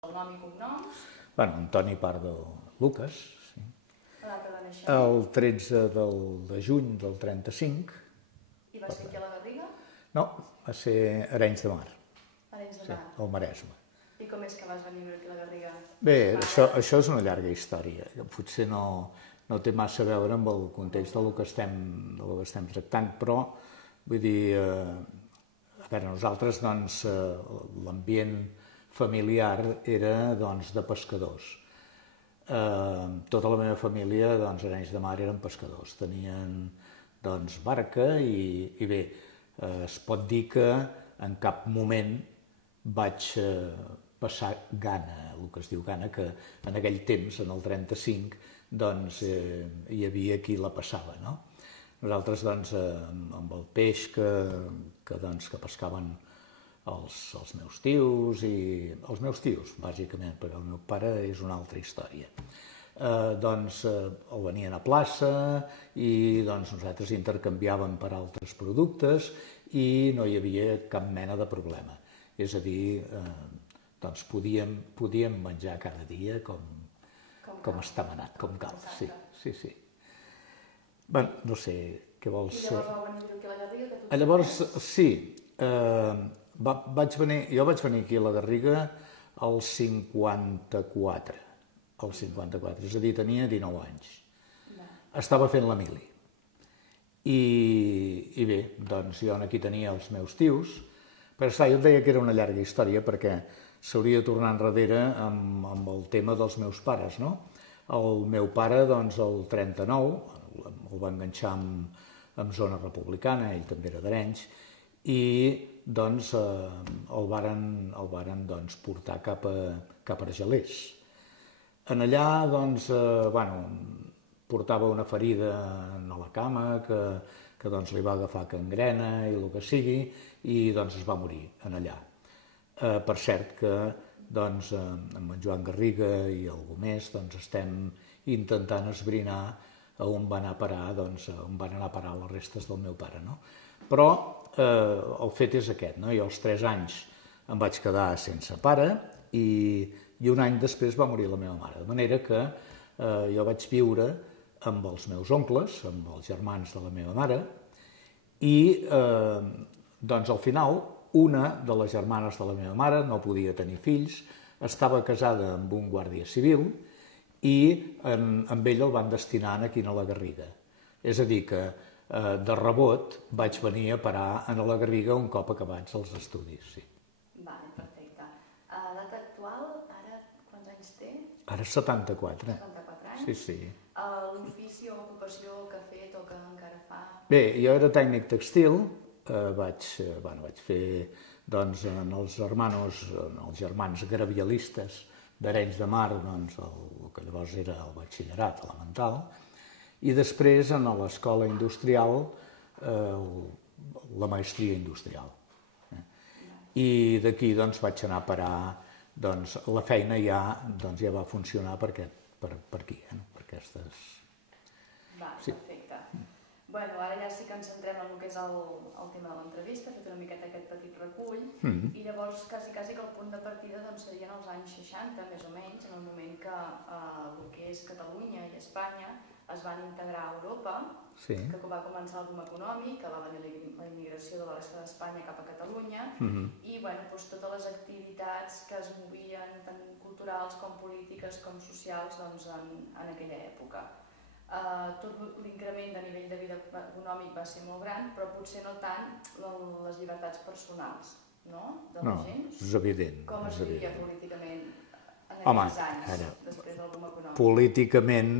El nom i cognoms? Bueno, Antoni Pardo Lucas, sí. La data de naixement? El 13 de juny del 35. I va ser aquí a la Garriga? No, va ser Arenys de Mar. Arenys de Sí, Mar. al Maresme. I com és que vas venir aquí a la Garriga? Bé, això és una llarga història. Potser no té massa a veure amb el context del que estem tractant, però vull dir, a veure, nosaltres doncs, l'ambient familiar era doncs, de pescadors. Tota la meva família, doncs, a Arenys de Mar eren pescadors. Tenien doncs, barca i bé, es pot dir que en cap moment vaig passar gana, el que es diu gana, que en aquell temps, en el 35, doncs hi havia qui la passava, no? Nosaltres, doncs, amb el peix que pescaven els meus tios, i els meus tios, bàsicament, perquè el meu pare és una altra història. Doncs el venien a plaça i doncs, nosaltres intercanviàvem per altres productes i no hi havia cap mena de problema. És a dir, doncs podíem menjar cada dia com està manat, com cal. Sí. Bé, no sé, què vols... I llavors vau venir aquí a la Garriga? Llavors, sí, jo vaig venir aquí a la Garriga al 54, és a dir, tenia 19 anys. Estava fent la mili. I bé, doncs jo aquí tenia els meus tios, però esclar, jo et deia que era una llarga història perquè s'hauria de tornar enrere amb el tema dels meus pares, no? El meu pare, doncs, el 39, el va enganxar amb zona republicana, ell també era d'Arenys, i doncs el varen doncs, portar cap a Argelers. En allà, doncs, portava una ferida a la cama que doncs, li va agafar gangrena i el que sigui, i doncs es va morir en allà. Per cert que doncs, amb en Joan Garriga i algú més doncs, estem intentant esbrinar on van anar a parar, doncs, on van anar a parar les restes del meu pare. No? Però el fet és aquest, no? Jo als 3 anys em vaig quedar sense pare i un any després va morir la meva mare. De manera que jo vaig viure amb els meus oncles, amb els germans de la meva mare, i doncs al final una de les germanes de la meva mare no podia tenir fills, estava casada amb un guàrdia civil i amb ell el van destinar aquí a la Garriga. És a dir, que de rebot vaig venir a parar a la Garriga un cop acabats els estudis. Sí. Vale, perfecte. A l'edat actual, ara quants anys té? Ara 74. 74 anys? Sí. L'ofici o l'ocupació que ha fet o que encara fa? Bé, jo era tècnic textil, vaig fer doncs, en els germans gravialistes d'Arenys de Mar, doncs, el que llavors era el batxillerat elemental, i després en l'escola industrial la maestria industrial. I d'aquí doncs, vaig anar a parar, doncs, la feina ja va funcionar per aquí, per aquestes... Perfecte. Bueno, ara ja sí que ens centrem en el que és el tema de l'entrevista, he fet una miqueta aquest petit recull, i llavors quasi que el punt de partida doncs, serien els anys 60, més o menys, en el moment que el que és Catalunya i Espanya es van integrar a Europa, que va començar el boom econòmic, que va venir la immigració de la resta d'Espanya cap a Catalunya, i doncs, totes les activitats que es movien, tant culturals com polítiques com socials, doncs, en aquella època. Tot l'increment de nivell de vida econòmic va ser molt gran, però potser no tant les llibertats personals, no?, de la gent. No, és evident. Com es vivia políticament en aquells anys, després del boom econòmic? Políticament,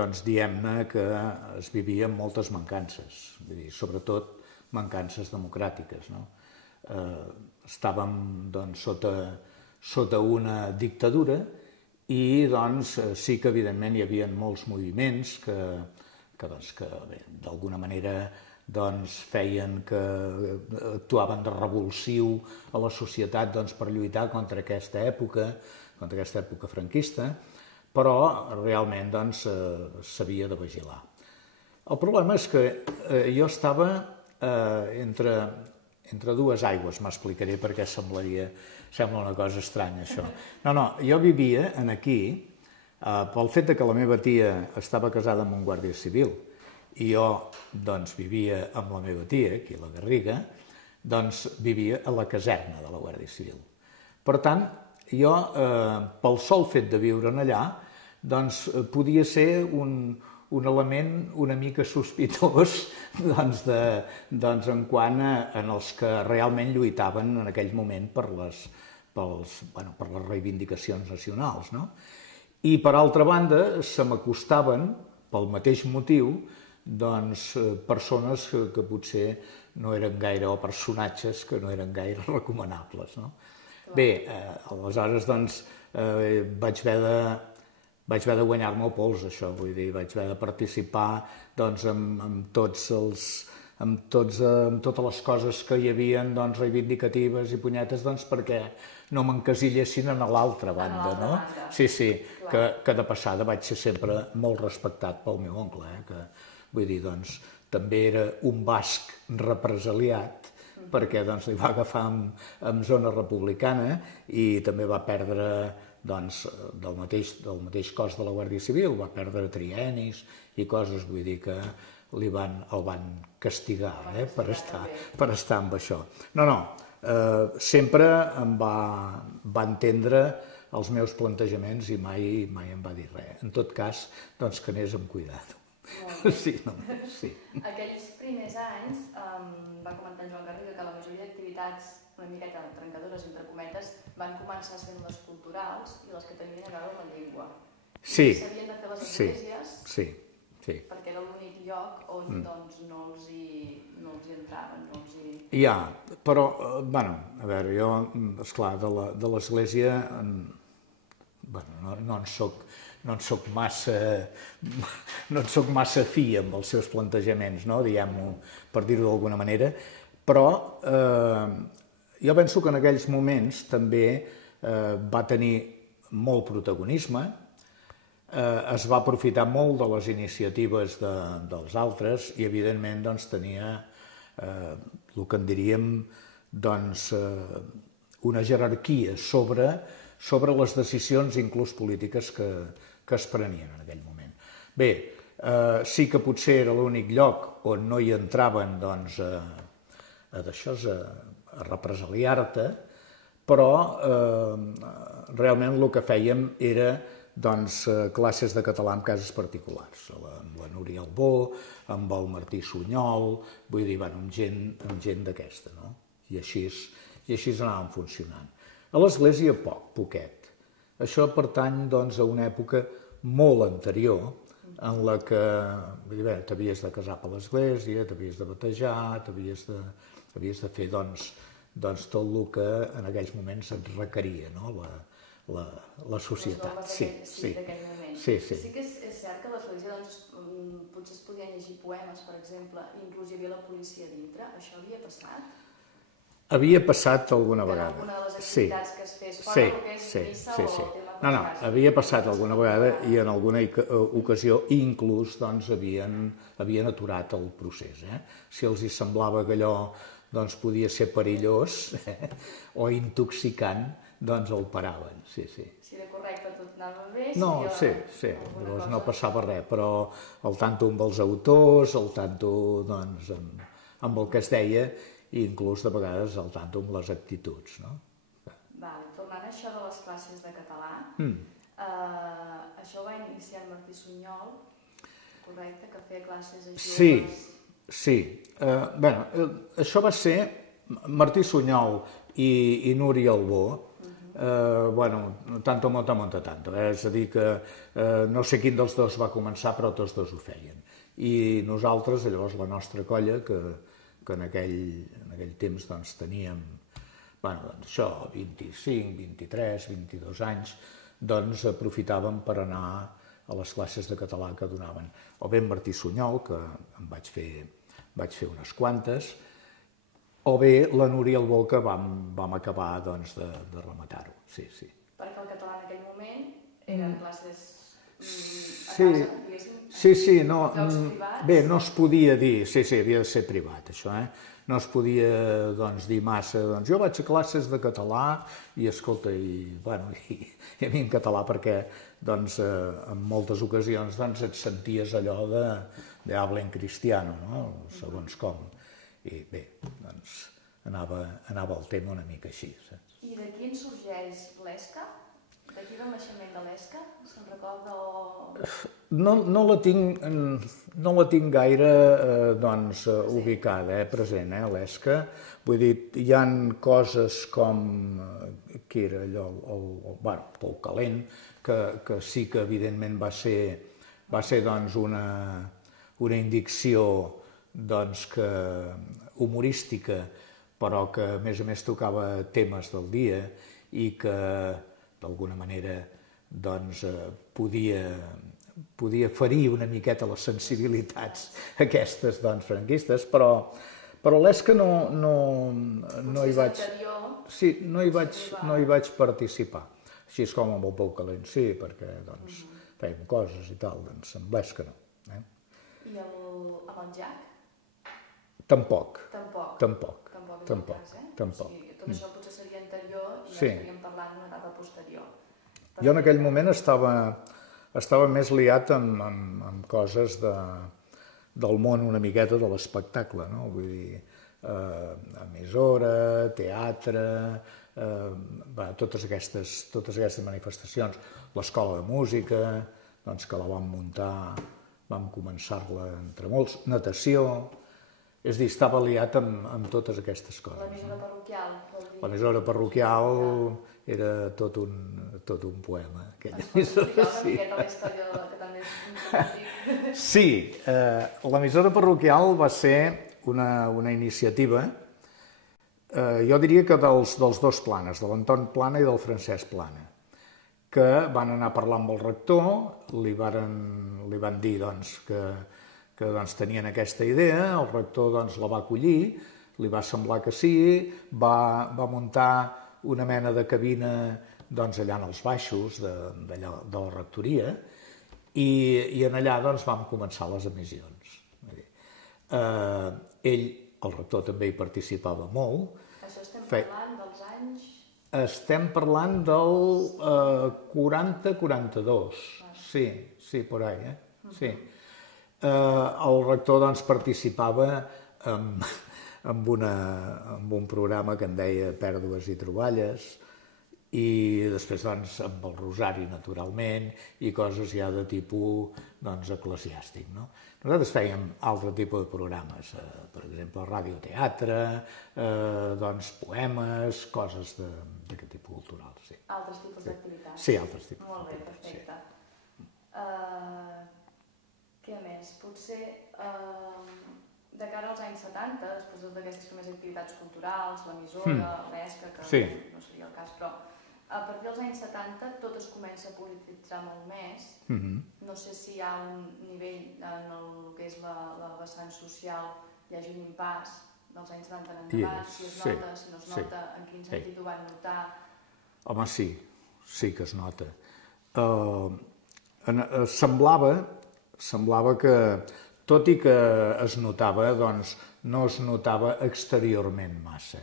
doncs diem-ne que es vivia amb moltes mancances, sobretot mancances democràtiques, no? Estàvem, doncs, sota una dictadura i doncs sí que evidentment hi havia molts moviments que d'alguna manera feien que actuaven de revulsiu a la societat per lluitar contra aquesta època franquista, però realment s'havia de vigilar. El problema és que jo estava entre entre dues aigües, m'explicaré perquè sembla una cosa estranya, això. No, jo vivia aquí, pel fet que la meva tia estava casada amb un guàrdia civil i jo, doncs, vivia amb la meva tia, aquí a la Garriga, doncs vivia a la caserna de la Guàrdia Civil. Per tant, jo, pel sol fet de viure allà, doncs podia ser un element una mica sospitós en quant a els que realment lluitaven en aquell moment per les reivindicacions nacionals. I, per altra banda, se m'acostaven, pel mateix motiu, persones que potser no eren gaire, o personatges que no eren gaire recomanables. Bé, aleshores, vaig haver de guanyar-me el pols, això, vull dir, vaig haver de participar amb totes les coses que hi havia reivindicatives i punyetes perquè no m'encasillessin a l'altra banda, no? Sí, que de passada vaig ser sempre molt respectat pel meu oncle, que, vull dir, també era un basc represaliat, perquè li va agafar en zona republicana i també va perdre del mateix cos de la Guàrdia Civil, va perdre triennis i coses, vull dir que el van castigar per estar amb això. No, sempre em va entendre els meus plantejaments i mai em va dir res. En tot cas, que anés amb cuidat. Sí. Aquells primers anys, va comentar en Joan Garriga que la majoria d'activitats una miqueta trencadores, entre cometes, van començar sent les culturals i les que tenien a veure amb la llengua. Sí. S'havien de fer les esglésies, sí, perquè era l'únic lloc on no els hi entraven, Ja, però, a veure, jo, esclar, de l'església, no en soc massa fi amb els seus plantejaments, diguem-ho, per dir-ho d'alguna manera, però jo penso que en aquells moments també va tenir molt protagonisme, es va aprofitar molt de les iniciatives dels altres i, evidentment, tenia el que en diríem una jerarquia sobre les decisions, inclús polítiques, que es prenien en aquell moment. Bé, sí que potser era l'únic lloc on no hi entraven a represaliar-te, però realment el que fèiem era classes de català en cases particulars, amb la Núria Albó, amb el Martí Sunyol, vull dir, amb gent d'aquesta, no? I així anàvem funcionant. A l'església poquet. Això pertany a una època molt anterior en la que t'havies de casar per l'església, t'havies de batejar, t'havies de fer tot el que en aquells moments et requeria, la societat. Sí, d'aquell moment. Sí que és cert que a l'església potser es podien llegir poemes, per exemple, i inclús hi havia la policia dintre. Això havia passat? Havia passat alguna vegada. Alguna de les activitats que es fes fora del que és missa o el tema de No, havia passat alguna vegada i en alguna ocasió inclús havien aturat el procés. Si els hi semblava que allò podia ser perillós o intoxicant, el paraven. Si era correcte, tot anava bé? No, llavors no passava res, però al tanto amb els autors, al tanto amb el que es deia, i inclús de vegades al tanto amb les actituds. Tornant a això de les classes de català, això ho va iniciar en Martí Sunyol, correcte, que feia classes a joves? Sí. Això va ser Martí Sunyol i Núria Albó, tanto monta tanto, és a dir que no sé quin dels dos va començar, però tots dos ho feien. I nosaltres, llavors, la nostra colla, que en aquell temps teníem 25, 23, 22 anys, aprofitàvem per anar a les classes de català que donaven. O bé Martí Sunyol, que en vaig fer unes quantes, o bé la Núria Albó, que vam acabar de rematar-ho. Sí. Perquè el català en aquell moment eren classes a casa, diguéssim? Sí, no es podia dir, havia de ser privat, això, no es podia dir massa, jo vaig a classes de català i escolta, i a mi en català perquè en moltes ocasions et senties allò de habla en cristiano, no? Segons com. I bé, anava el tema una mica així, saps? I d'aquí en sorgeix l'ESCA? D'aquí del naixement de l'ESCA? Se'n recorda o...? No la tinc gaire ubicada, present, l'ESCA. Vull dir, hi ha coses com, que era allò, el Pou Calent, que sí que evidentment va ser una indicció humorística, però que a més tocava temes del dia i que d'alguna manera podia ferir una miqueta les sensibilitats aquestes franquistes, però l'ESCA no hi vaig... Sí, no hi vaig participar. Així és com amb el Pou Calent, sí, perquè fèiem coses i tal, amb l'ESCA no. I amb el Jack? Tampoc. Tampoc. Tot això potser seria anterior i ja estaríem parlant d'una etapa posterior. Jo en aquell moment estava més liat amb coses del món una miqueta de l'espectacle, no? Vull dir, emissora, teatre, totes aquestes manifestacions. L'escola de música, que la vam muntar, vam començar-la entre molts, natació... És a dir, estava liat amb totes aquestes coses. L'emissora parroquial, vol dir? L'emissora parroquial era tot un poema. Ens pots explicar una miqueta la història que també és antic? Sí, l'emissora parroquial va ser una iniciativa, jo diria que dels dos Planes, de l'Anton Plana i del Francesc Plana, que van anar a parlar amb el rector, li van dir que tenien aquesta idea, el rector la va acollir, li va semblar que sí, va muntar una mena de cabina allà en els baixos de la rectoria i en allà vam començar les emissions. Ell, el rector, també hi participava molt. Això estem parlant dels anys... Estem parlant del 40-42, sí, por ahí, sí. El rector participava en un programa que en deia Pèrdues i Troballes i després amb el Rosari, naturalment, i coses ja de tipus eclesiàstic. Nosaltres fèiem altre tipus de programes, per exemple, radioteatre, poemes, coses d'aquest tipus cultural. Altres tipus d'activitats? Sí, altres tipus. Molt bé, perfecte. Què més? Potser de cara als anys 70, després d'aquestes primeres activitats culturals, l'emissora, l'ESCA, que no seria el cas, però a partir dels anys 70 tot es comença a polititzar molt més. No sé si hi ha un nivell en el que és la vessant social, hi hagi un impàs dels anys 70 en endavant, si es nota, si no es nota, en quin sentit ho van notar? Home, sí que es nota. Semblava que, tot i que es notava, no es notava exteriorment massa,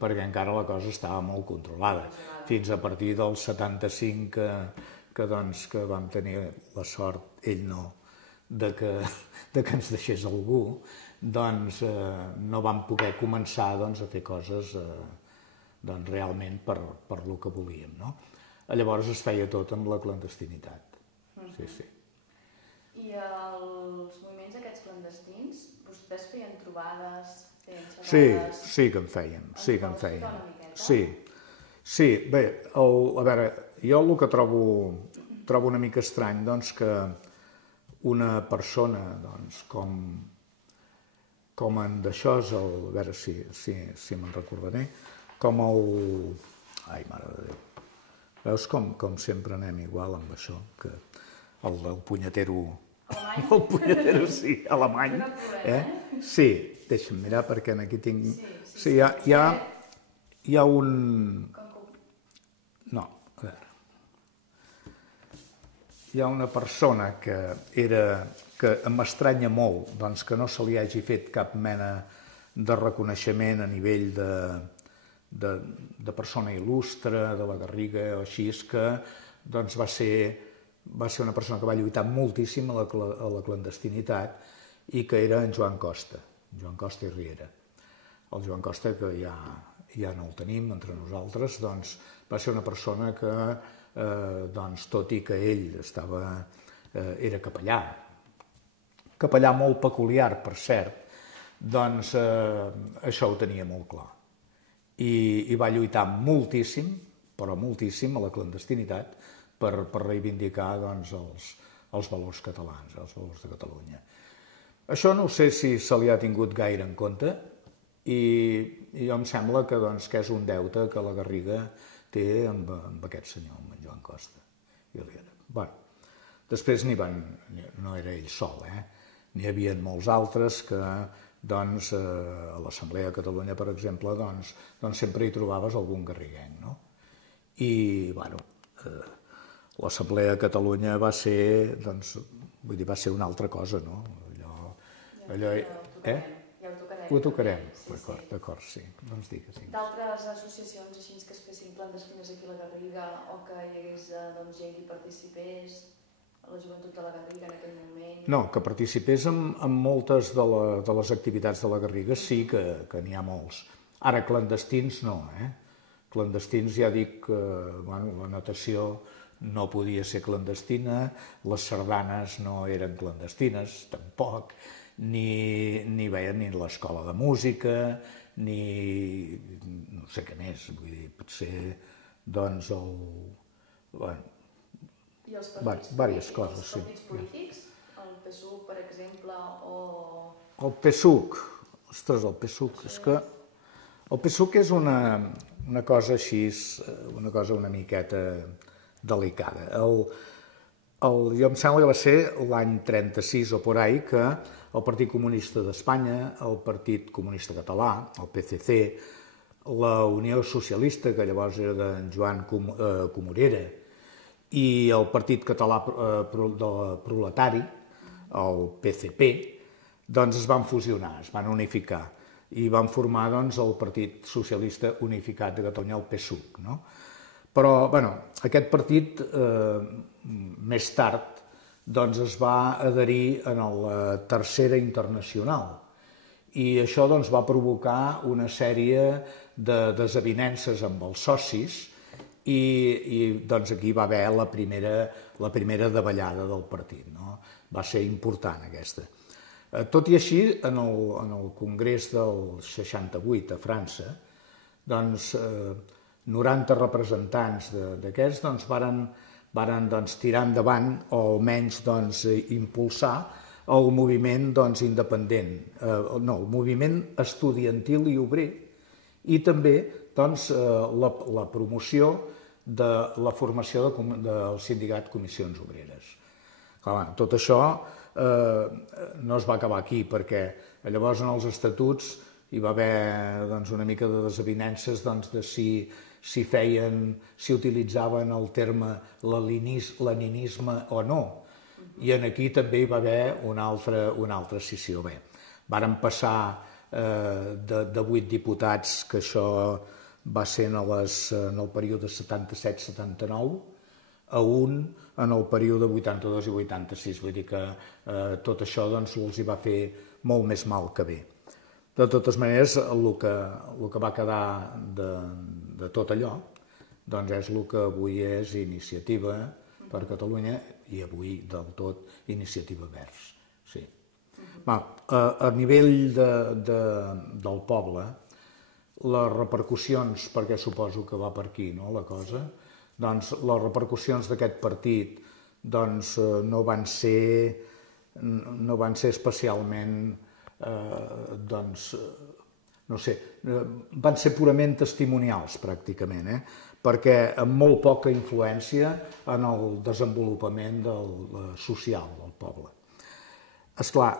perquè encara la cosa estava molt controlada. Fins a partir del 75, que vam tenir la sort, ell no, que ens deixés algú, no vam poder començar a fer coses realment per lo que volíem. Llavors es feia tot amb la clandestinitat. Sí. I els moviments aquests clandestins, vostès feien trobades, feien xerrades? Sí que en feien. Sí, bé, a veure, jo el que trobo una mica estrany, que una persona, com en d'això, a veure si me'n recordaré, com el... Ai, mare de Déu. Veus com sempre anem igual amb això, que el punyetero... Alemany? El punyetero, sí, alemany. Sí, deixa'm mirar perquè aquí tinc... Sí, hi ha un... No, a veure... Hi ha una persona que m'estranya molt que no se li hagi fet cap mena de reconeixement a nivell de persona il·lustre, de la Garriga o així, que doncs, va ser una persona que va lluitar moltíssim a la clandestinitat i que era en Joan Costa i Riera. El Joan Costa, que ja no el tenim entre nosaltres, doncs, va ser una persona que, tot i que ell era capellà molt peculiar, per cert, doncs això ho tenia molt clar. I va lluitar moltíssim, però moltíssim, a la clandestinitat per reivindicar els valors catalans, els valors de Catalunya. Això no sé si se li ha tingut gaire en compte i jo em sembla que és un deute que la Garriga té amb aquest senyor, amb en Joan Costa i Riera. Després no era ell sol, n'hi havia molts altres que a l'Assemblea de Catalunya, per exemple, sempre hi trobaves algun garriguenc, no? I, l'Assemblea de Catalunya va ser una altra cosa, no? Ja ho tocarem. Ho tocarem, d'acord, sí. Doncs digues. D'altres associacions així que es fessin clandestines aquí a la Garriga o que hi hagués gent que participés a la joventut de la Garriga en aquell moment? No, que participés en moltes de les activitats de la Garriga sí que n'hi ha molts. Ara, clandestins no, Clandestins ja dic que la natació no podia ser clandestina, les sardanes no eren clandestines, tampoc, ni l'escola de música, ni no sé què més, vull dir, potser, doncs, I els partits polítics? El PSUC, per exemple, o... El PSUC, ostres, el PSUC, és que el PSUC és una cosa així, una cosa una miqueta delicada. Jo em sembla que va ser l'any 36 o por ahí que el Partit Comunista d'Espanya, el Partit Comunista Català, el PCC, la Unió Socialista, que llavors era d'en Joan Comorera, i el Partit Català Proletari, el PCP, doncs es van fusionar, es van unificar i van formar el Partit Socialista Unificat de Catalunya, el PSUC. Però aquest partit més tard es va adherir a la Tercera Internacional i això va provocar una sèrie de desavinences amb els socis i aquí va haver la primera davallada del partit. Va ser important aquesta. Tot i així, en el Congrés del 68 a França, 90 representants d'aquests varen tirar endavant o almenys impulsar el moviment independent, no, el moviment estudiantil i obrer i també la promoció de la formació del sindicat Comissions Obreres. Tot això no es va acabar aquí perquè llavors en els estatuts hi va haver una mica de desavinences de si utilitzaven el terme leninisme o no. I aquí també hi va haver una altra escissió. Varen passar de 8 diputats, que això va ser en el període 77-79, a un en el període 82 i 86. Vull dir que tot això els hi va fer molt més mal que bé. De totes maneres, el que va quedar de tot allò és el que avui és Iniciativa per Catalunya i avui del tot Iniciativa Verds. A nivell del poble, les repercussions, perquè suposo que va per aquí la cosa, les repercussions d'aquest partit no van ser especialment, no sé, van ser purament testimonials pràcticament, perquè amb molt poca influència en el desenvolupament social del poble. Esclar,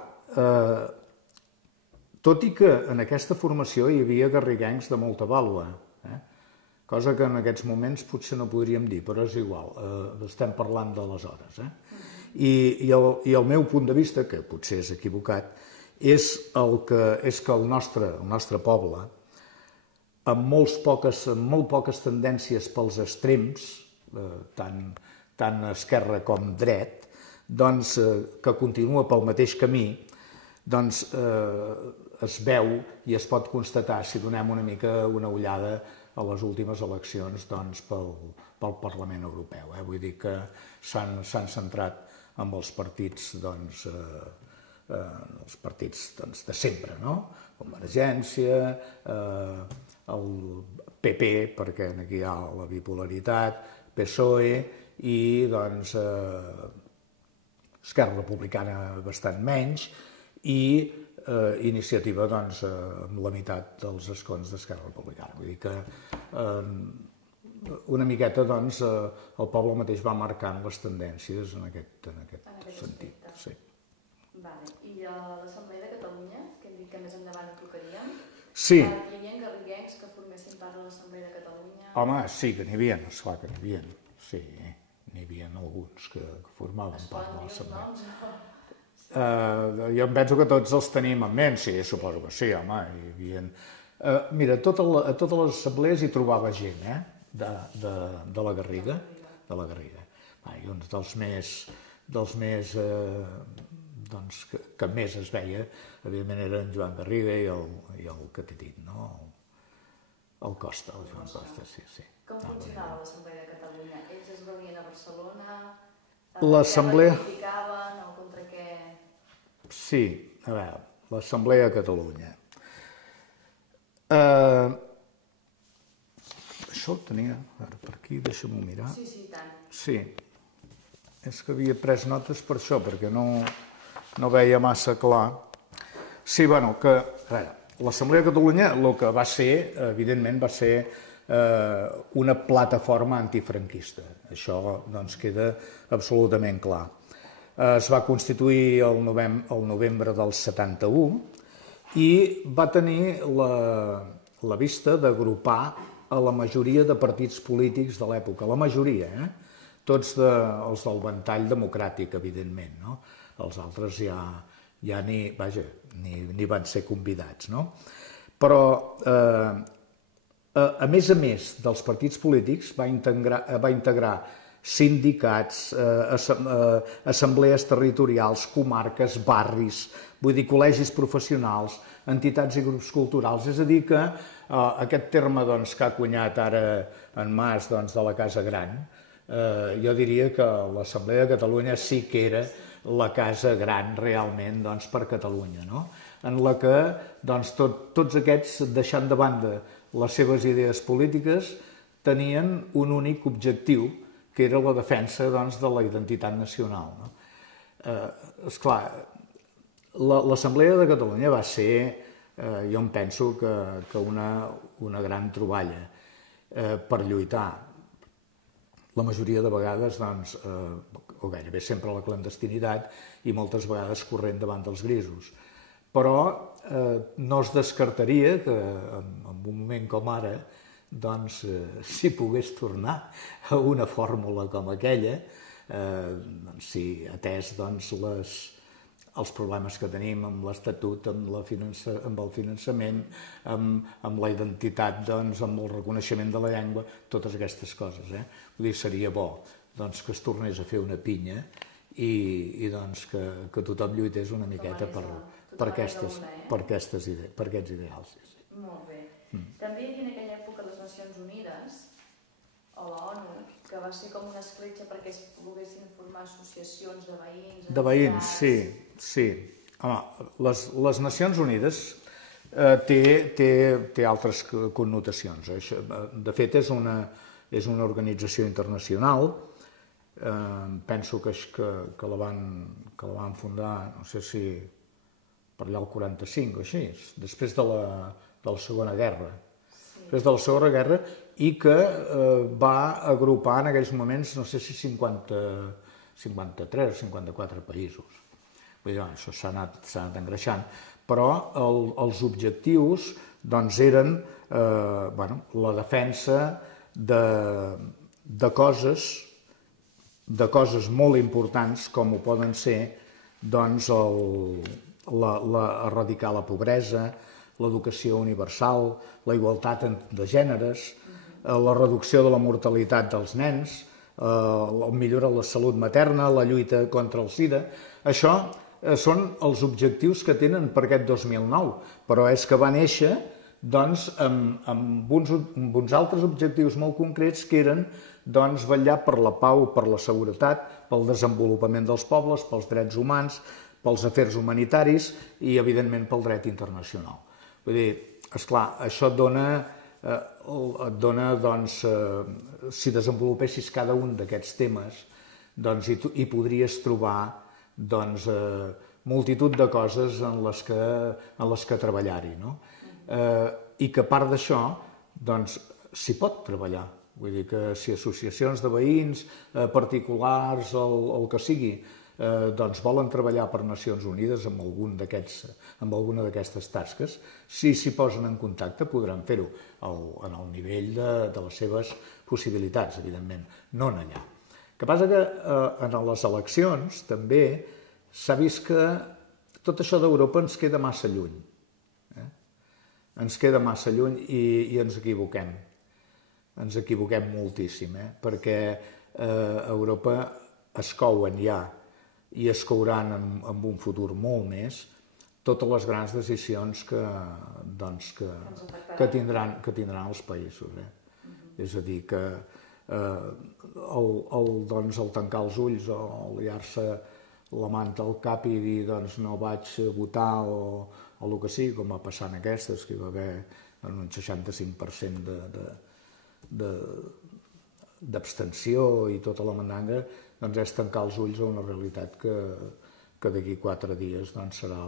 tot i que en aquesta formació hi havia garriguencs de molta vàlua, cosa que en aquests moments potser no podríem dir, però és igual, estem parlant d'aleshores. I el meu punt de vista, que potser és equivocat, és que el nostre poble, amb molt poques tendències pels extrems, tant esquerra com dret, doncs, que continua pel mateix camí, doncs es veu i es pot constatar, si donem una mica una ullada a les últimes eleccions pel Parlament Europeu. Vull dir que s'han centrat en els partits de sempre, no? Convergència, el PP, perquè aquí hi ha la bipolaritat, PSOE i Esquerra Republicana bastant menys i Iniciativa amb la meitat dels escons d'Esquerra Republicana. Vull dir que una miqueta el poble mateix va marcant les tendències en aquest sentit. I a l'Assemblea de Catalunya, que hem dit que més endavant tocaríem, hi havia garriguencs que formessin part de l'Assemblea de Catalunya? Home, sí que n'hi havia, esclar que n'hi havia. Sí, n'hi havia alguns que formaven part de l'Assemblea. Jo em penso que tots els tenim en ment, sí, suposo que sí, home, hi havia... Mira, a totes les assemblees hi trobava gent, de la Garriga, i un dels més que més es veia, evidentment, era en Joan Garriga i el que t'he dit, no? El Costa, el Joan Costa, sí. Com funcionava l'Assemblea de Catalunya? Ells es reunien a Barcelona? L'Assemblea... Què reivindicaven o contra què? Sí, a veure, l'Assemblea de Catalunya. Això ho tenia per aquí, deixa'm-ho mirar. Sí, tant. Sí, és que havia pres notes per això, perquè no veia massa clar. Sí, bueno, que, a veure, l'Assemblea de Catalunya el que va ser, evidentment, va ser una plataforma antifranquista. Això, doncs, queda absolutament clar. Es va constituir el novembre del 71 i va tenir la vista d'agrupar a la majoria de partits polítics de l'època, la majoria, tots els del ventall democràtic, evidentment, no? Els altres ja ni van ser convidats, no? Però, a més dels partits polítics, va integrar sindicats, assemblees territorials, comarques, barris, vull dir, col·legis professionals, entitats i grups culturals. És a dir, que aquest terme que ha cunyat ara en Mas de la Casa Gran, jo diria que l'Assemblea de Catalunya sí que era la Casa Gran realment per Catalunya, no? En la que tots aquests, deixant de banda les seves idees polítiques, tenien un únic objectiu, que era la defensa de la identitat nacional. Esclar, l'Assemblea de Catalunya va ser, jo em penso, que una gran troballa per lluitar. La majoria de vegades, o gairebé sempre a la clandestinitat, i moltes vegades corrent davant dels grisos. Però no es descartaria que en un moment com ara, si pogués tornar a una fórmula com aquella, si atès els problemes que tenim amb l'Estatut, amb el finançament, amb la identitat, amb el reconeixement de la llengua, totes aquestes coses. Vull dir, seria bo que es tornés a fer una pinya i que tothom lluités una miqueta per aquests ideals. Molt bé. També hi havia en aquella època les Nacions Unides, o la ONU, que va ser com una escletxa perquè es poguessin formar associacions de veïns... De veïns, sí. Home, les Nacions Unides té altres connotacions. De fet, és una organització internacional. Penso que la van fundar, no sé si per allà el 45 o així, després de la Segona Guerra. Després de la Segona Guerra, i que va agrupar en aquells moments, no sé si 53 o 54 països. Vull dir, això s'ha anat engreixant. Però els objectius eren la defensa de coses molt importants, com ho poden ser erradicar la pobresa, l'educació universal, la igualtat de gèneres, la reducció de la mortalitat dels nens, la millora de la salut materna, la lluita contra el SIDA. Això són els objectius que tenen per aquest 2009, però és que va néixer doncs, amb uns altres objectius molt concrets que eren doncs, vetllar per la pau, per la seguretat, pel desenvolupament dels pobles, pels drets humans, pels afers humanitaris i, evidentment, pel dret internacional. Vull dir, esclar, això et dona, doncs, si desenvolupessis cada un d'aquests temes, doncs hi podries trobar doncs, multitud de coses en les que treballar-hi, no? I que a part d'això, doncs, s'hi pot treballar. Vull dir que si associacions de veïns, particulars, el que sigui, doncs volen treballar per Nacions Unides amb alguna d'aquestes tasques, si s'hi posen en contacte podran fer-ho en el nivell de les seves possibilitats, evidentment, no en allà. El que passa que en les eleccions també s'ha vist que tot això d'Europa ens queda massa lluny. Ens queda massa lluny i ens equivoquem. Ens equivoquem moltíssim, perquè a Europa es couen ja i es couran en un futur molt més totes les grans decisions que tindran els països. És a dir, que el tancar els ulls o liar-se la manta al cap i dir no vaig votar o el que sigui, com va passar en aquestes, que hi va haver un 65% d'abstenció i tota la mandanga, doncs és tancar els ulls a una realitat que d'aquí 4 dies serà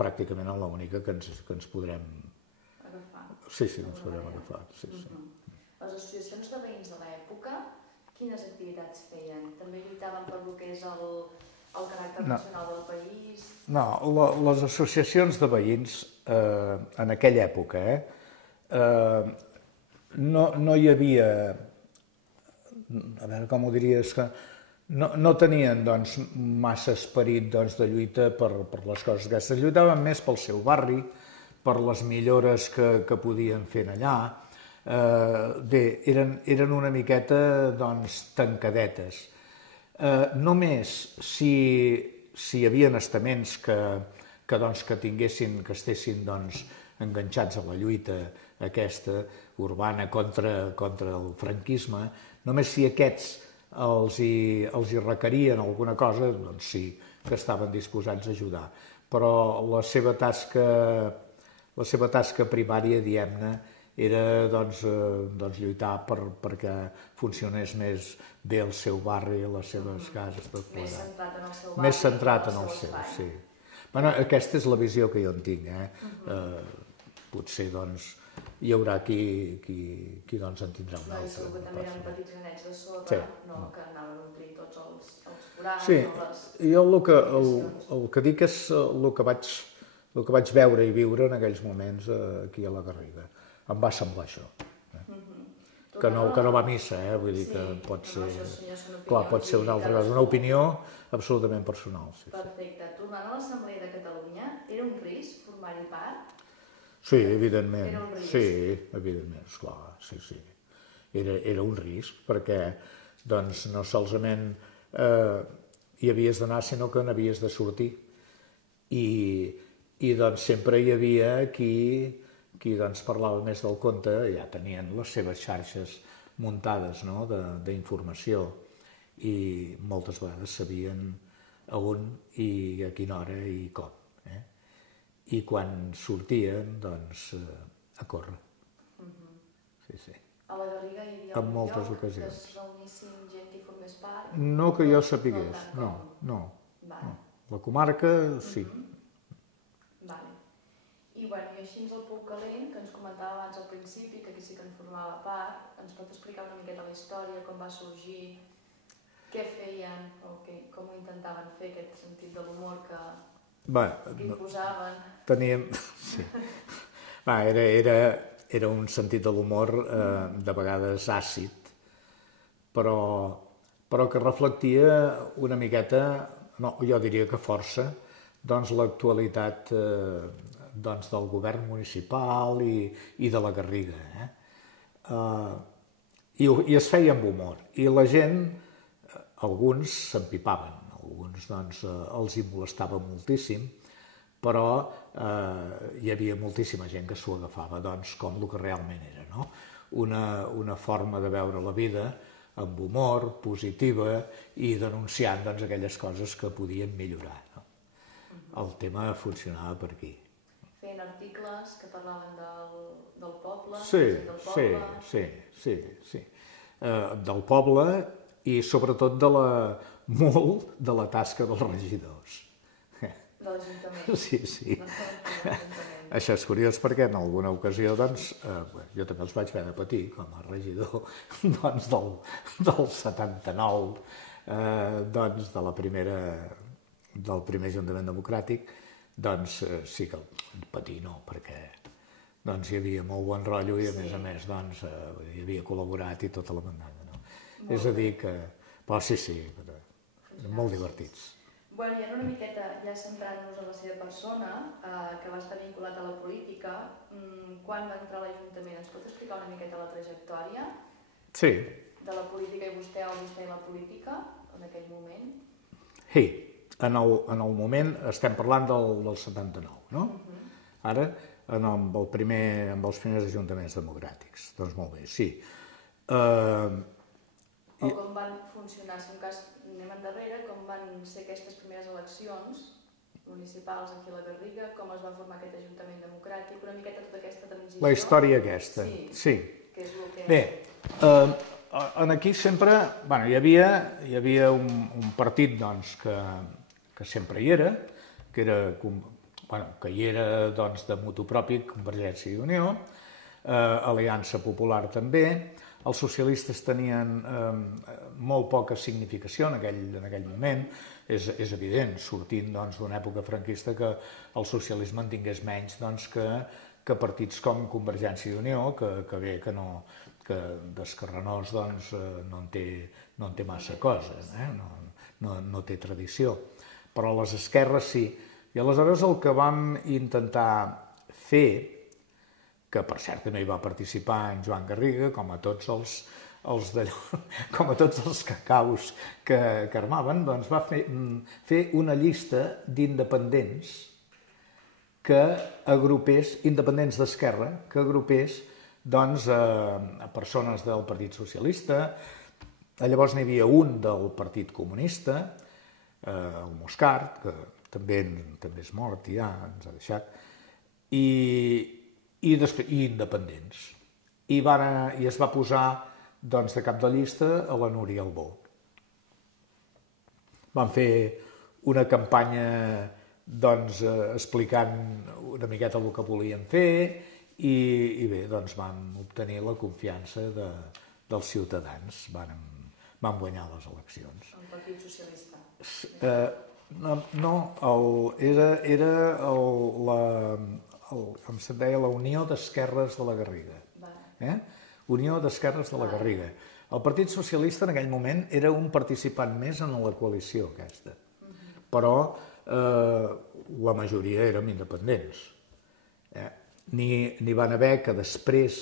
pràcticament l'única que ens podrem agafar. Sí, que ens podrem agafar. Les associacions de veïns de l'època, quines activitats feien? També lluitaven per el que és el caràcter nacional del país? No, les associacions de veïns en aquella època no hi havia, a veure com ho diries, que no tenien massa esperit de lluita per les coses aquestes. Lluitaven més pel seu barri, per les millores que podien fer allà. Bé, eren una miqueta tancadetes. Només si hi havia estaments que estessin enganxats a la lluita aquesta urbana contra el franquisme, només si aquests els hi requerien alguna cosa, doncs sí que estaven disposats a ajudar. Però la seva tasca primària, diguem-ne, era lluitar perquè funcionés més bé el seu barri, les seves cases, tot plegat. Més centrat en el seu barri. Més centrat en el seu, sí. Bueno, aquesta és la visió que jo en tinc, Potser, hi haurà qui en tindrà una altra. I segur que també eren petits granets de sorra, que anaven a omplir tots els forats. Sí, jo el que dic és el que vaig veure i viure en aquells moments aquí a la Garriga. Em va semblar això. Que no va a missa, vull dir que pot ser una altra cosa, una opinió absolutament personal. Perfecte. Tornant a l'Assemblea de Catalunya, era un risc formar-hi part? Sí, evidentment. Sí, evidentment, esclar, sí. Era un risc, perquè no solament hi havies d'anar, sinó que n'havies de sortir. I sempre hi havia qui parlava més del compte, ja tenien les seves xarxes muntades d'informació i moltes vegades sabien a on i a quina hora i com. I quan sortien, a córrer. Sí. A la Garriga hi havia algun lloc que es reunissin gent que hi formés part? No que jo sapigués, no. La comarca, sí. I així el Pou Calent, que ens comentava abans al principi, que aquí sí que en formava part, ens pot explicar una miqueta la història, com va sorgir, què feien, o com ho intentaven fer, aquest sentit de l'humor que imposaven? Era un sentit de l'humor de vegades àcid, però que reflectia una miqueta, jo diria que força, doncs, l'actualitat del govern municipal i de la Garriga. I es feia amb humor. I la gent, alguns s'empipaven, alguns els hi molestava moltíssim, però hi havia moltíssima gent que s'ho agafava com el que realment era, no? Una forma de veure la vida amb humor, positiva i denunciant aquelles coses que podien millorar. El tema funcionava per aquí. Feien articles que parlaven del poble? Sí. Del poble i sobretot molt de la tasca dels regidors. De l'Ajuntament? Sí. Això és curiós perquè en alguna ocasió jo també els vaig haver de patir com a regidor del 79, del primer Ajuntament Democràtic. Sí que patir no, perquè hi havia molt bon rotllo i a més hi havia col·laborat i tota la mandada. És a dir que, però sí, molt divertits. Bueno, i ara una miqueta, ja centrant-nos en la seva persona, que va estar vinculat a la política, quan va entrar a l'Ajuntament? Ens pot explicar una miqueta la trajectòria? Sí. De la política i vostè o vostè i la política, en aquell moment? Sí, en el moment, estem parlant del 79, no? Ara, amb els primers ajuntaments democràtics. Doncs molt bé, sí. O com van funcionar, si un cas anem endarrere, com van ser aquestes primeres eleccions municipals aquí a la Garriga, com es va formar aquest Ajuntament Democràtic, una miqueta tota aquesta transició. La història aquesta, sí. Que és el que... Bé, aquí sempre hi havia un partit que sempre hi era, que hi era de motu propi, Convergència i Unió, Aliança Popular també. Els socialistes tenien molt poca significació en aquell moment. És evident, sortint d'una època franquista, que el socialisme en tingués menys que partits com Convergència i Unió, que d'esquerranós no en té massa coses, no té tradició. Però les esquerres sí. I aleshores el que vam intentar fer, que per cert també hi va participar en Joan Garriga, com a tots els cacaus que armaven, va fer una llista d'independents que agrupés, independents d'esquerra, que agrupés a persones del Partit Socialista. Llavors n'hi havia un del Partit Comunista, el Moscart, que també és mort ja, ens ha deixat, i independents. I es va posar de cap de llista a la Núria Albó. Van fer una campanya explicant una miqueta el que volien fer i bé, van obtenir la confiança dels ciutadans. Van guanyar les eleccions. El Partit Socialista? No, era com se'n deia, la Unió d'Esquerres de la Garriga. Unió d'Esquerres de la Garriga. El Partit Socialista en aquell moment era un participant més en la coalició aquesta, però la majoria érem independents. N'hi van haver que després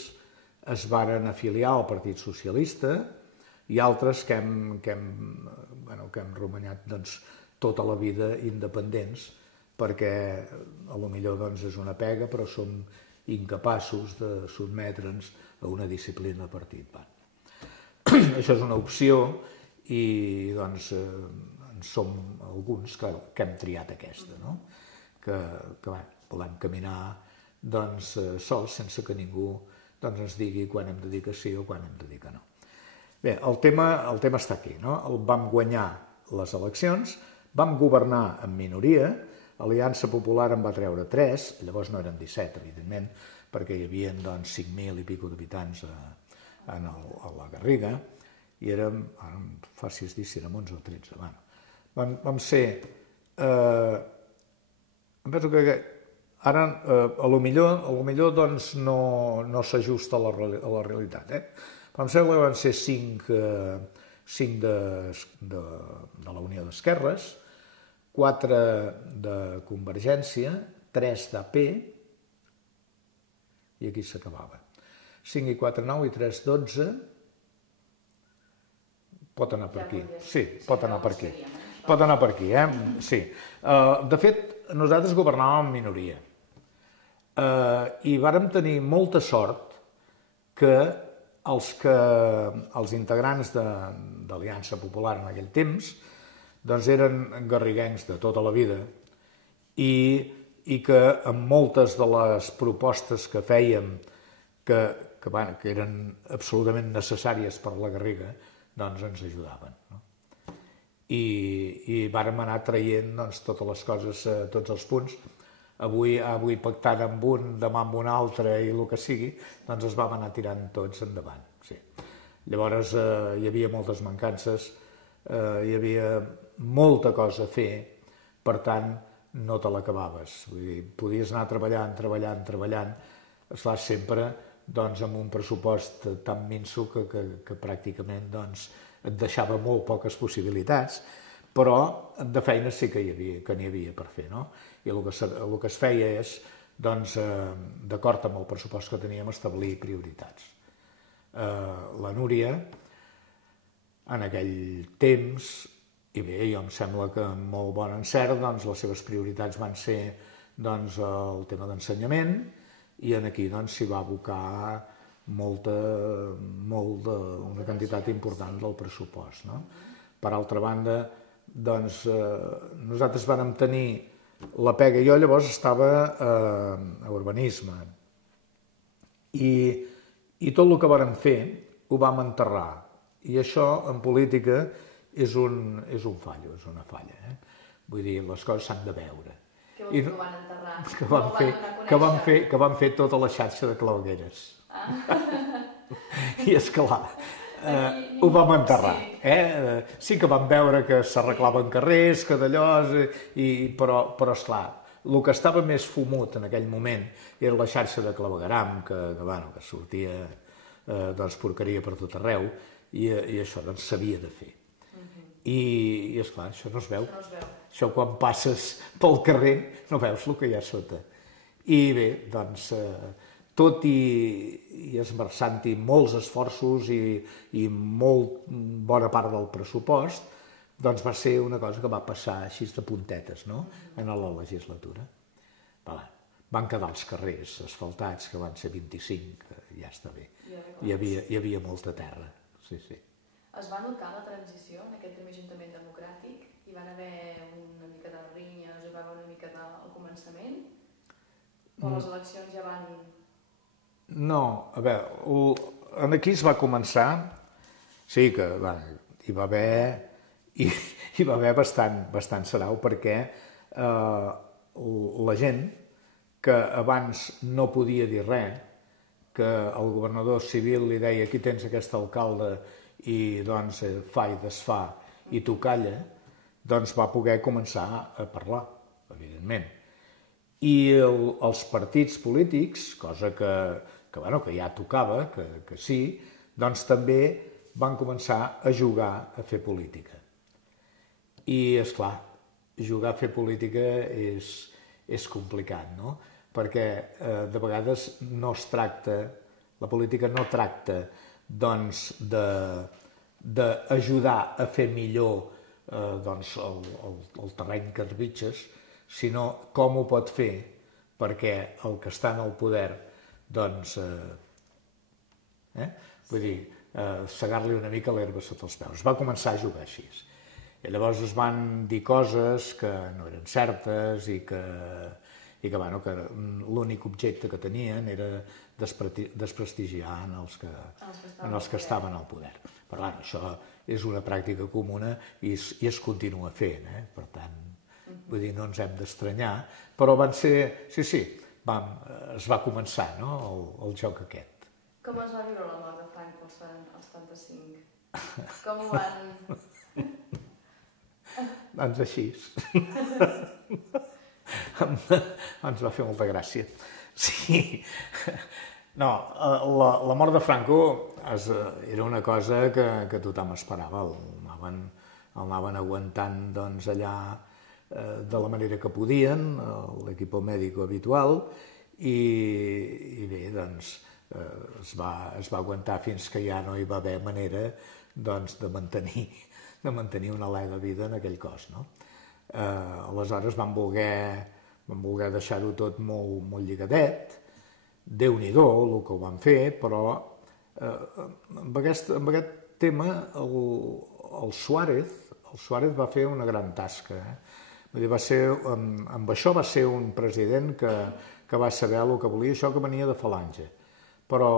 es varen afiliar al Partit Socialista i altres que hem romanyat tota la vida independents, perquè potser és una pega, però som incapaços de sotmetre'ns a una disciplina de partit. Això és una opció i en som alguns que hem triat aquesta, que volem caminar sols sense que ningú ens digui quan hem de dir que sí o quan hem de dir que no. Bé, el tema està aquí. Vam guanyar les eleccions, vam governar en minoria, Aliança Popular en va treure 3, llavors no eren 17, evidentment, perquè hi havia 5.000 i escaig d'habitants a la Garriga, i érem, ara em facis dir si érem 11 o 13, vam ser... Em penso que ara, potser no s'ajusta a la realitat, Vam ser 5 de la Unió d'Esquerres, 4 de Convergència, 3 d'AP, i aquí s'acabava. 5 i 4, 9 i 3, 12... Pot anar per aquí. Sí, pot anar per aquí. Pot anar per aquí, Sí. De fet, nosaltres governàvem en minoria. I vàrem tenir molta sort que els integrants d'Aliança Popular en aquell temps doncs eren garriguencs de tota la vida i que amb moltes de les propostes que fèiem que eren absolutament necessàries per la Garriga, doncs ens ajudaven. I vàrem anar traient totes les coses, tots els punts. Avui pactant amb un, demà amb un altre i el que sigui, doncs es vam anar tirant tots endavant. Llavors hi havia moltes mancances, hi havia molta cosa a fer, per tant no te l'acabaves. Podies anar treballant, esclar, sempre amb un pressupost tan minso que pràcticament et deixava molt poques possibilitats, però de feina sí que n'hi havia per fer, no? I el que es feia és, d'acord amb el pressupost que teníem, establir prioritats. La Núria, en aquell temps, i bé, jo em sembla que amb molt bon encert, les seves prioritats van ser el tema d'ensenyament, i aquí s'hi va abocar una quantitat important del pressupost. Per altra banda, nosaltres vàrem tenir la pega. Jo llavors estava a urbanisme i tot el que vàrem fer ho vam enterrar. I això en política és un fallo, és una falla. Vull dir, les coses s'han de veure. Què vol dir que van enterrar? Que van fer tota la xarxa de clavegueres. I esclar, ho vam enterrar. Sí que vam veure que s'arreglaven carrers, que d'allò, però esclar, el que estava més fumut en aquell moment era la xarxa de clavegueram, que sortia porqueria per tot arreu, i això s'havia de fer. I esclar, això no es veu. Això quan passes pel carrer no veus el que hi ha sota. I bé, tot i esmerçant-hi molts esforços i molt bona part del pressupost, va ser una cosa que va passar així de puntetes en la legislatura. Van quedar els carrers asfaltats, que van ser 25, ja està bé. Hi havia molta terra, sí. Es va notar la transició en aquest primer Ajuntament democràtic? Hi van haver una mica de rinyes, hi va haver una mica al començament? O les eleccions ja van... No, a veure, aquí es va començar, sí que hi va haver bastant sarau, perquè la gent que abans no podia dir res, que el governador civil li deia aquí tens aquest alcalde i fa i desfà i tu calla, va poder començar a parlar, evidentment. I els partits polítics, cosa que ja tocava, que sí, també van començar a jugar a fer política. I, esclar, jugar a fer política és complicat, no? Perquè de vegades no es tracta, la política no tracta d'ajudar a fer millor el terreny que arbitges, sinó com ho pot fer perquè el que està en el poder vull dir, segar-li una mica l'herba sota els peus. Va començar a jugar així. I llavors es van dir coses que no eren certes i que l'únic objecte que tenien era desprestigiar en els que estaven al poder. Però això és una pràctica comuna i es continua fent, per tant, vull dir, no ens hem d'estranyar, però van ser, sí, es va començar el joc aquest. Com es va viure la mort de Franco als 75? Com ho van... Doncs així. Ens va fer molta gràcia. Sí. No, la mort de Franco era una cosa que tothom esperava. El anaven aguantant allà de la manera que podien, l'equip mèdic habitual, i bé, doncs, es va aguantar fins que ja no hi va haver manera de mantenir un alè de vida en aquell cos, no? Aleshores van voler deixar-ho tot molt lligadet. Déu-n'hi-do el que ho van fer, però amb aquest tema el Suárez va fer una gran tasca. Vull dir, amb això va ser un president que va saber el que volia, això que venia de Falange, però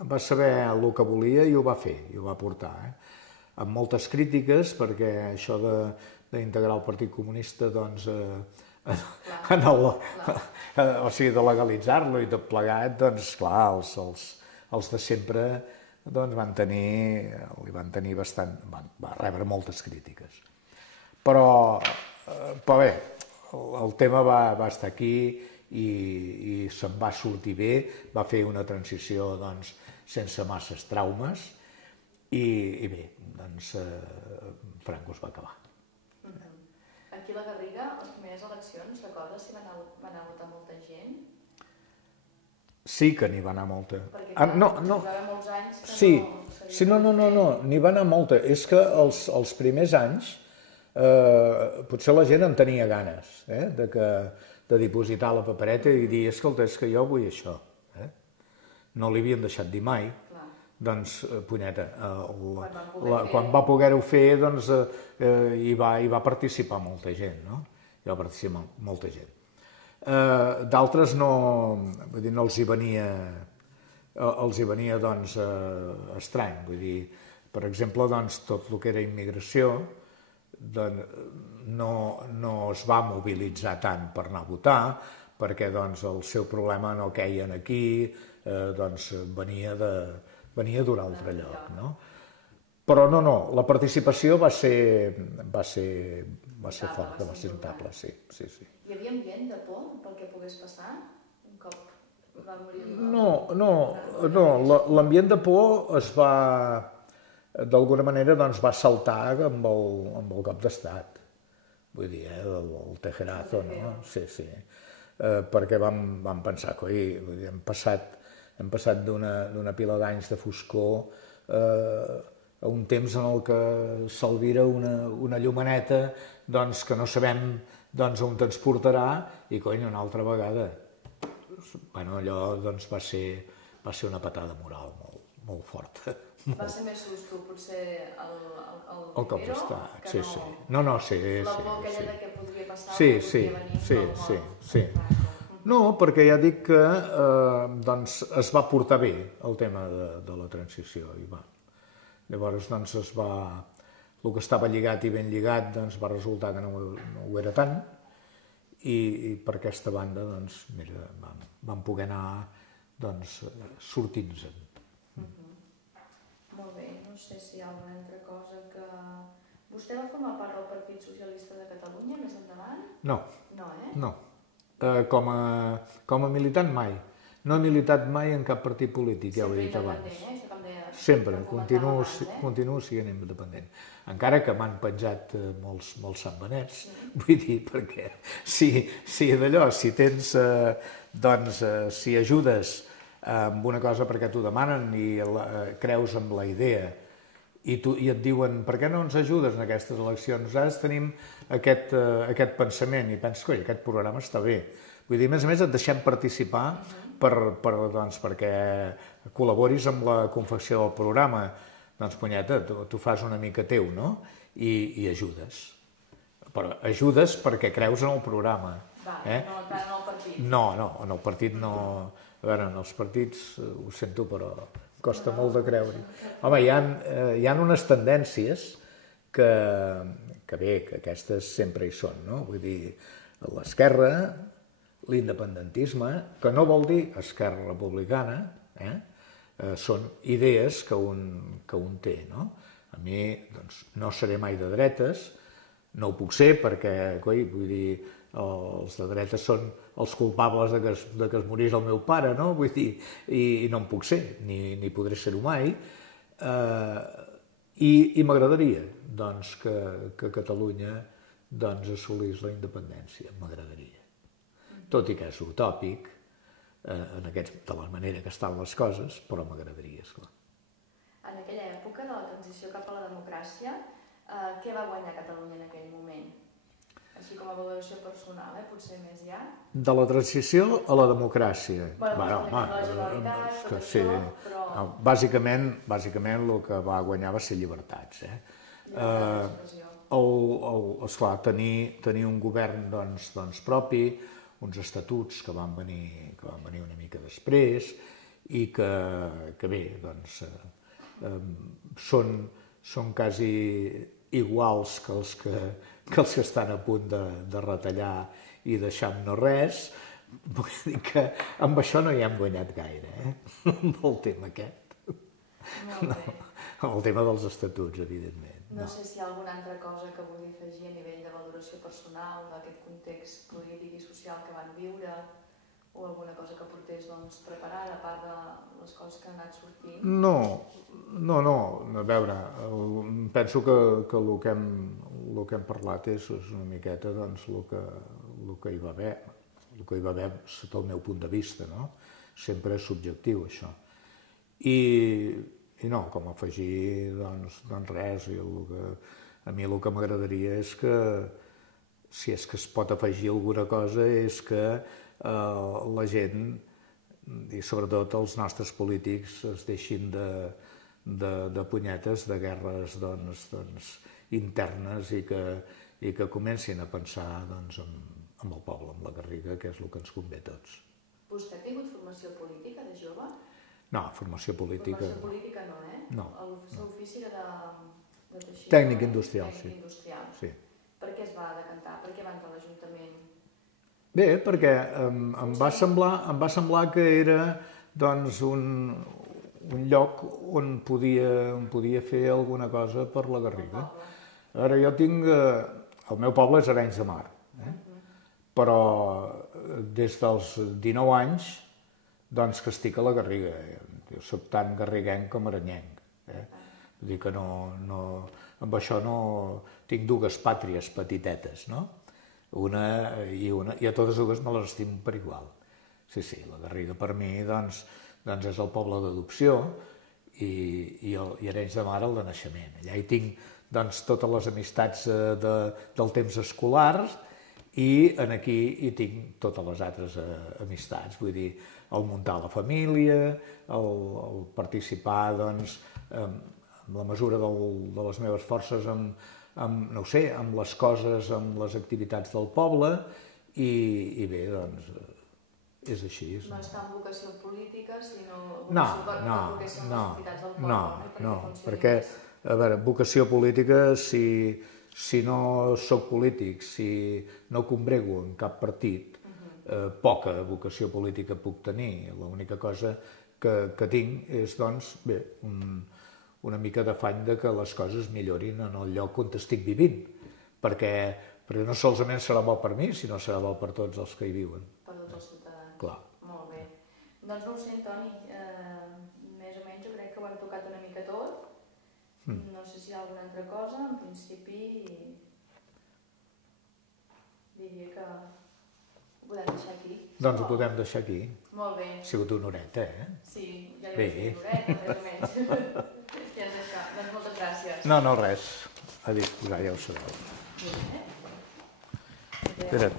va saber el que volia i ho va fer, i ho va portar. Amb moltes crítiques, perquè això d'integrar el Partit Comunista, doncs, o sigui, de legalitzar-lo i tot plegat, doncs, clar, els de sempre li van tenir bastant, va rebre moltes crítiques. Però bé, el tema va estar aquí i se'n va sortir bé, va fer una transició, doncs, sense masses traumes, i bé, doncs, Franco es va acabar. Aquí a la Garriga, les primeres eleccions, recordes si va anar a votar molta gent? Sí que n'hi va anar molta. Perquè hi va haver molts anys que no, n'hi va anar molta. És que els primers anys potser la gent en tenia ganes de dipositar la papereta i dir, escolta, és que jo vull això. No li havien deixat dir mai. Doncs, punyeta, quan va poder-ho fer, doncs, hi va participar molta gent, no? Hi va participar molta gent. D'altres no els hi venia, doncs, estrany. Vull dir, per exemple, doncs, tot el que era immigració no es va mobilitzar tant per anar a votar, perquè, doncs, el seu problema no queia aquí, doncs, venia d'un altre lloc, no? Però no, la participació va ser forta, va ser notable, sí. Hi havia ambient de por pel que pogués passar un cop va morir? No, l'ambient de por d'alguna manera, doncs, va saltar amb el cop d'estat, vull dir, el tejerazo, no? Sí. Perquè vam pensar, coi, hem passat d'una pila d'anys de foscor a un temps en el que s'albira una llumeneta, doncs, que no sabem on ens portarà, i cony, una altra vegada. Bueno, allò, doncs, va ser una patada moral molt forta. Va ser més susto, potser, el cop d'estat, sí. No, sí. La por aquella de què podria passar, Sí. No, perquè ja dic que es va portar bé el tema de la transició. Llavors, doncs, el que estava lligat i ben lligat, doncs, va resultar que no ho era tant, i per aquesta banda, doncs, mira, vam poder anar, doncs, sortint-se'n. Molt bé, no sé si hi ha alguna altra cosa que... Vostè va formar part del Partit Socialista de Catalunya més endavant? No. No. Com a militant mai. No he militat mai en cap partit polític, ja ho he dit abans. Sempre, continuo sent independent. Encara que m'han penjat molts sambanets, vull dir, perquè si d'allò, si tens, doncs, si ajudes amb una cosa perquè t'ho demanen i creus en la idea i et diuen, per què no ens ajudes en aquestes eleccions? Nosaltres tenim aquest pensament i penses, coi, aquest programa està bé. Vull dir, a més, et deixem participar perquè col·laboris amb la confecció del programa. Doncs, punyeta, tu fas una mica teu, no? I ajudes. Però ajudes perquè creus en el programa. No en el partit. No, en el partit no... A veure, en els partits, ho sento, però costa molt de creure. Home, hi ha unes tendències que bé, que aquestes sempre hi són, no? Vull dir, l'esquerra, l'independentisme, que no vol dir esquerra republicana, són idees que un té, no? A mi, doncs, no seré mai de dretes, no ho puc ser perquè, coi, vull dir, els de dretes són els culpables de que es morís el meu pare, no? Vull dir, i no en puc ser, ni podré ser-ho mai. I m'agradaria, doncs, que Catalunya doncs assolís la independència, m'agradaria. Tot i que és utòpic, de la manera que estan les coses, però m'agradaria, esclar. En aquella època de la transició cap a la democràcia, què va guanyar Catalunya en aquell moment? Així com a valoració personal, potser més ja? De la transició a la democràcia. Bueno, de la Generalitat, tot això, però... Bàsicament el que va guanyar va ser llibertats. Esclar, tenir un govern propi, uns estatuts que van venir una mica després i que bé, doncs, són quasi iguals que els que estan a punt de retallar i deixar amb no res. Vull dir que amb això no hi hem guanyat gaire, amb el tema aquest. Molt bé. Amb el tema dels estatuts, evidentment. No sé si hi ha alguna altra cosa que vulgui afegir a nivell de valoració personal d'aquest context polític i social que van viure, o alguna cosa que portés preparada, a part de les coses que han anat sortint? No, a veure, penso que el que hem parlat és una miqueta el que hi va haver sota el meu punt de vista, no? Sempre és subjectiu, això. I no, com a afegir, doncs res, a mi el que m'agradaria és que, si és que es pot afegir alguna cosa, és que la gent, i sobretot els nostres polítics, es deixin de punyetes, de guerres internes i que comencin a pensar en el poble, en la Garriga, que és el que ens convé a tots. Vostè ha tingut formació política de jove? No, formació política... Formació política no, No. El seu ofici era de teixir... Tècnic industrial, sí. Tècnic industrial. Sí. Per què es va decantar? Per què va entrar a l'Ajuntament? Bé, perquè em va semblar que era un lloc on podia fer alguna cosa per la Garriga. Ara jo tinc... El meu poble és Arenys de Mar, però des dels 19 anys que estic a la Garriga. Jo soc tant garriguenc com arenyenc. Vull dir que amb això no... Tinc dues pàtries petitetes, no? I a totes dues me les estimo per igual. Sí, la Garriga per mi és el poble d'adopció i Arenys de Mar el de naixement. Allà hi tinc totes les amistats del temps escolar i aquí hi tinc totes les altres amistats. Vull dir, el muntar la família, el participar amb la mesura de les meves forces no ho sé, amb les coses, amb les activitats del poble i bé, és així. No està en vocació política, sinó No, perquè, a veure, vocació política, si no soc polític, si no combrego en cap partit, poca vocació política puc tenir. L'única cosa que tinc és, bé, una mica d'afany que les coses millorin en el lloc on estic vivint, perquè no solament serà bo per mi, sinó serà bo per tots els que hi viuen. Per tots els ciutadans. Clar. Molt bé. Doncs no ho sé, Antoni, més o menys jo crec que ho hem tocat una mica tot. No sé si hi ha alguna altra cosa, en principi diria que ho podem deixar aquí. Doncs ho podem deixar aquí. Molt bé. Ha sigut una horeta, Sí, ja li vaig dir una horeta, més o menys. Ja és això. Doncs moltes gràcies. No, res. A disposar, ja ho sabeu. Bé. Espera't.